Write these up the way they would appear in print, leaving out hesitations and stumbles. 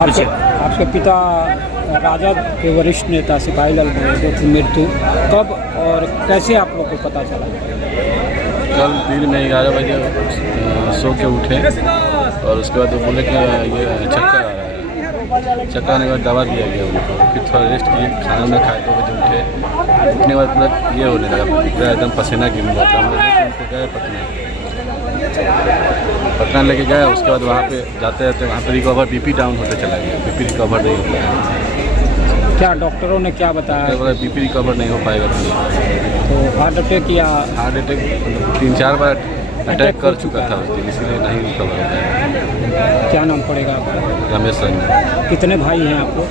आपके पिता राजद के वरिष्ठ नेता सिपाही लाल महतो की मृत्यु कब और कैसे आप लोग को पता चला? कल दिन में 11 बजे सो के उठे और उसके बाद वो बोले कि ये चक्कर आ रहा है। चक्कर आने के बाद दवा दिया गया उनको, फिर थोड़ा रेस्ट किए, खाना में खाए 2 बजे उठे। उठने के बाद पूरा ये होने लगा, पूरा एकदम पसीना गिरने जाता। हम लोग उनको गए पटना लेके गए। उसके बाद वहाँ पे जाते जाते वहाँ पे रिकवर बीपी डाउन होते चला गया। बीपी रिकवर नहीं हो पाया। क्या डॉक्टरों ने क्या बताया? बोला बीपी रिकवर नहीं हो पाएगा। तो हार्ट अटैक या हार्ट अटैक 3-4 बार अटैक कर चुका था उस दिन, इसीलिए नहीं रिकवर हो पाया। क्या नाम पड़ेगा आपका? रमेश रंजन। कितने भाई हैं आप लोग?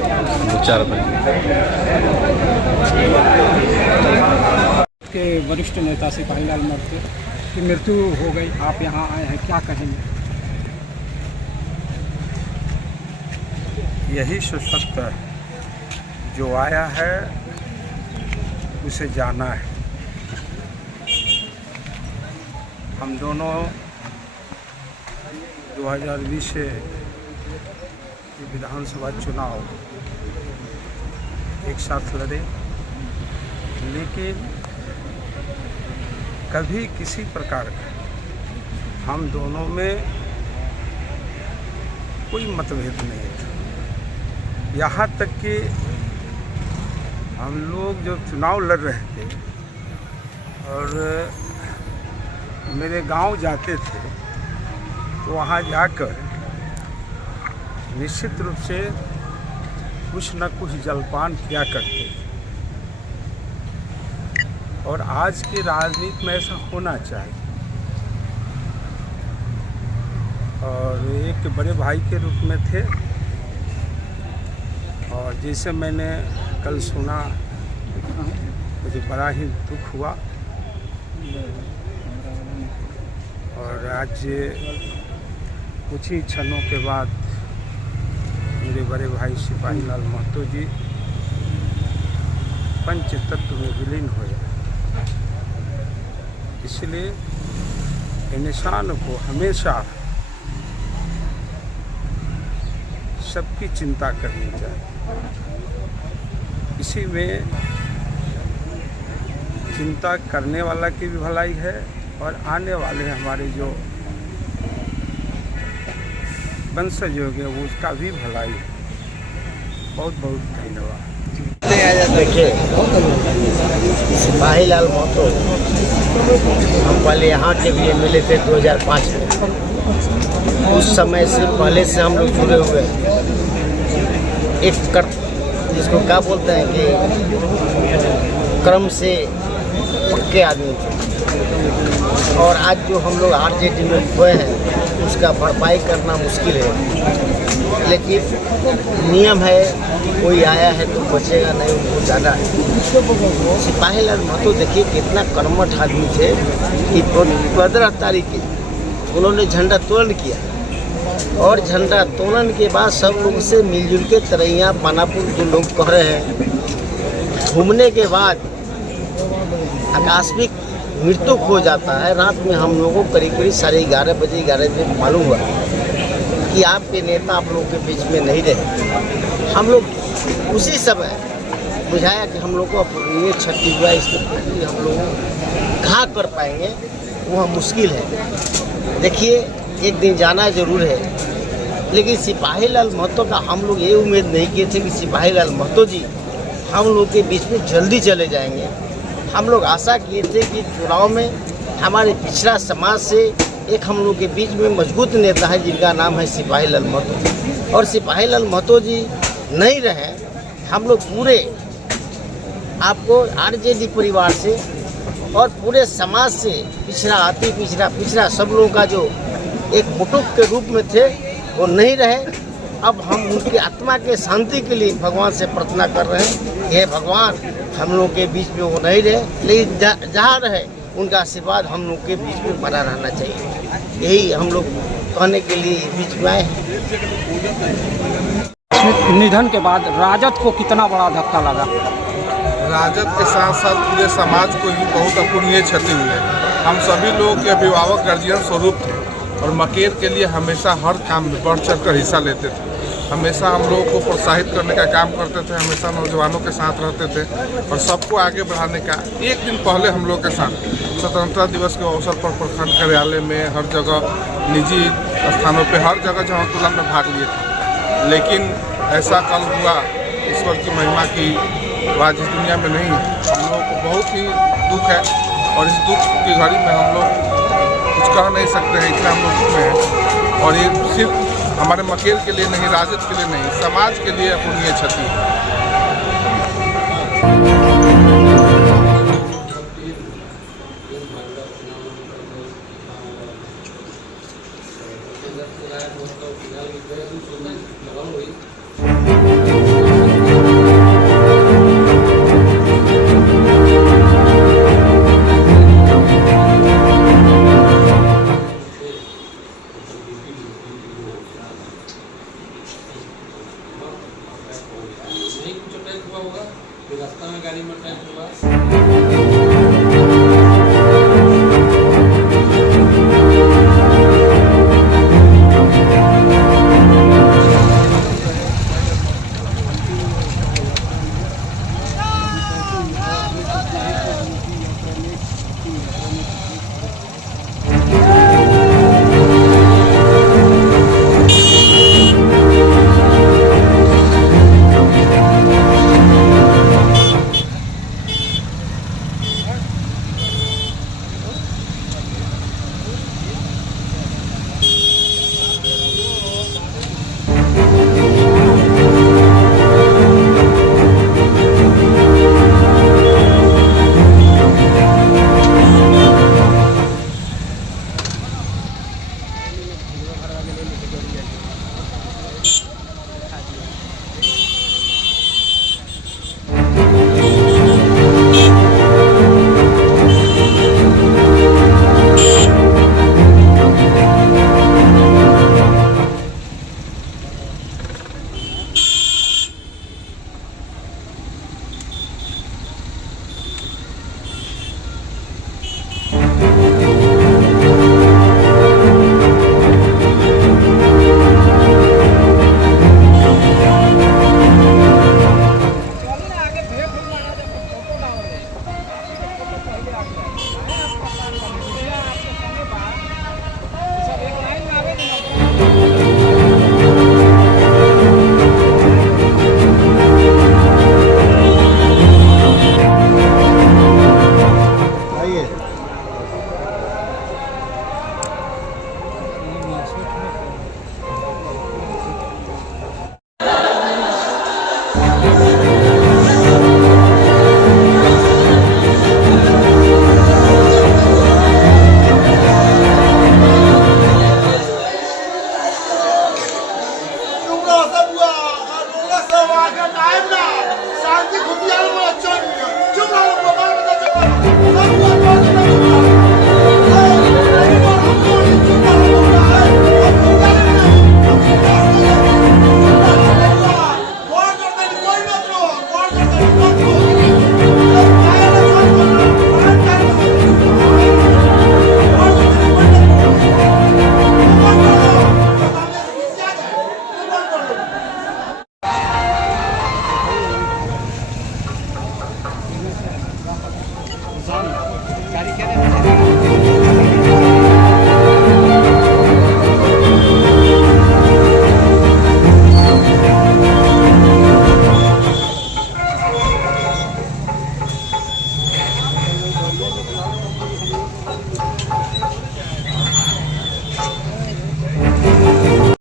4 भाई। के वरिष्ठ नेता सिपाही लाल महतो की मृत्यु हो गई, आप यहाँ आए हैं, क्या कहेंगे? यही सशक्त है, जो आया है उसे जाना है। हम दोनों 2020 से विधानसभा चुनाव एक साथ लड़े, लेकिन कभी किसी प्रकार का हम दोनों में कोई मतभेद नहीं था। यहाँ तक कि हम लोग जो चुनाव लड़ रहे थे और मेरे गांव जाते थे तो वहाँ जाकर निश्चित रूप से कुछ न कुछ जलपान किया करते थे। और आज की राजनीति में ऐसा होना चाहिए। और एक बड़े भाई के रूप में थे, और जैसे मैंने कल सुना मुझे बड़ा ही दुख हुआ। और आज कुछ ही क्षणों के बाद मेरे बड़े भाई सिपाही लाल महतो जी पंच तत्व में विलीन हुए। इसलिए इंसान को हमेशा सबकी चिंता करनी चाहिए। इसी में चिंता करने वाला की भी भलाई है और आने वाले हमारे जो वंशज हो गए वो उसका भी भलाई है। बहुत बहुत धन्यवाद। देखिए, सिपाही लाल महतो हम पहले यहाँ के भी मिले थे 2005 में। उस समय से पहले से हम लोग जुड़े हुए एक जिसको क्या बोलते हैं कि क्रम से पक्के आदमी थे। और आज जो हम लोग आरजेडी में हुए हैं उसका भरपाई करना मुश्किल है, लेकिन नियम है, कोई आया है तो बचेगा नहीं, उनको ज़्यादा है। सिपाही लाल महतो देखिए कितना कर्मठ आदमी थे कि 15 तारीख की उन्होंने झंडा तोलन किया और झंडा तोलन के बाद सब लोग से मिलजुल के तरैया पानापुर जो लोग कह रहे हैं, घूमने के बाद आकस्मिक मृत्यु हो जाता है। रात में हम लोगों को करीब 11:30 बजे मालूम हुआ कि आपके नेता आप लोगों के बीच में नहीं रहे। हम लोग उसी समय बुझाया कि हम लोग को ये क्षति हुआ, इसके प्रति हम लोग कहाँ कर पाएंगे, वह मुश्किल है। देखिए, एक दिन जाना जरूर है, लेकिन सिपाही लाल महतो का हम लोग ये उम्मीद नहीं किए थे कि सिपाही लाल महतो जी हम लोग के बीच में जल्दी चले जाएंगे। हम लोग आशा किए थे कि चुनाव में हमारे पिछड़ा समाज से एक हम लोग के बीच में मजबूत नेता है जिनका नाम है सिपाही लाल महतो, और सिपाही लाल महतो जी नहीं रहे। हम लोग पूरे आपको आरजेडी परिवार से और पूरे समाज से पिछड़ा अति पिछड़ा सब लोगों का जो एक कुटुंब के रूप में थे वो नहीं रहे। अब हम उनकी आत्मा के शांति के लिए भगवान से प्रार्थना कर रहे हैं, हे भगवान हम लोग के बीच में वो नहीं रहे, लेकिन जहाँ रहे उनका आशीर्वाद हम लोग के बीच में बना रहना चाहिए। यही हम लोग कहने के लिए बीच में आए हैं। निधन के बाद राजद को कितना बड़ा धक्का लगा? राजद के साथ साथ पूरे समाज को ही बहुत अपूरणीय क्षति हुई है। हम सभी लोग के अभिभावक गार्जियन स्वरूप थे और मकेर के लिए हमेशा हर काम में बढ़ चढ़ कर हिस्सा लेते थे। हमेशा हम लोगों को प्रोत्साहित करने का काम करते थे, हमेशा नौजवानों के साथ रहते थे और सबको आगे बढ़ाने का। एक दिन पहले हम लोग के साथ स्वतंत्रता दिवस के अवसर पर प्रखंड कार्यालय में, हर जगह निजी स्थानों पे, हर जगह जन आंदोलन में भाग लिए थे, लेकिन ऐसा कल हुआ। ईश्वर की महिमा की आज इस दुनिया में नहीं। हम लोगों को बहुत ही दुख है और इस दुख की घड़ी में हम लोग कुछ कह नहीं सकते हैं, इतना हम लोग दुख में हैं। और ये सिर्फ हमारे मकेल के लिए नहीं, राजद के लिए नहीं, समाज के लिए अपूरणीय क्षति है। रास्ता में गाड़ी में टाइप हुआ। शांति खुशियाल में अच्छा नहीं है। चुप रहो, मोबाइल में तो चुप रहो।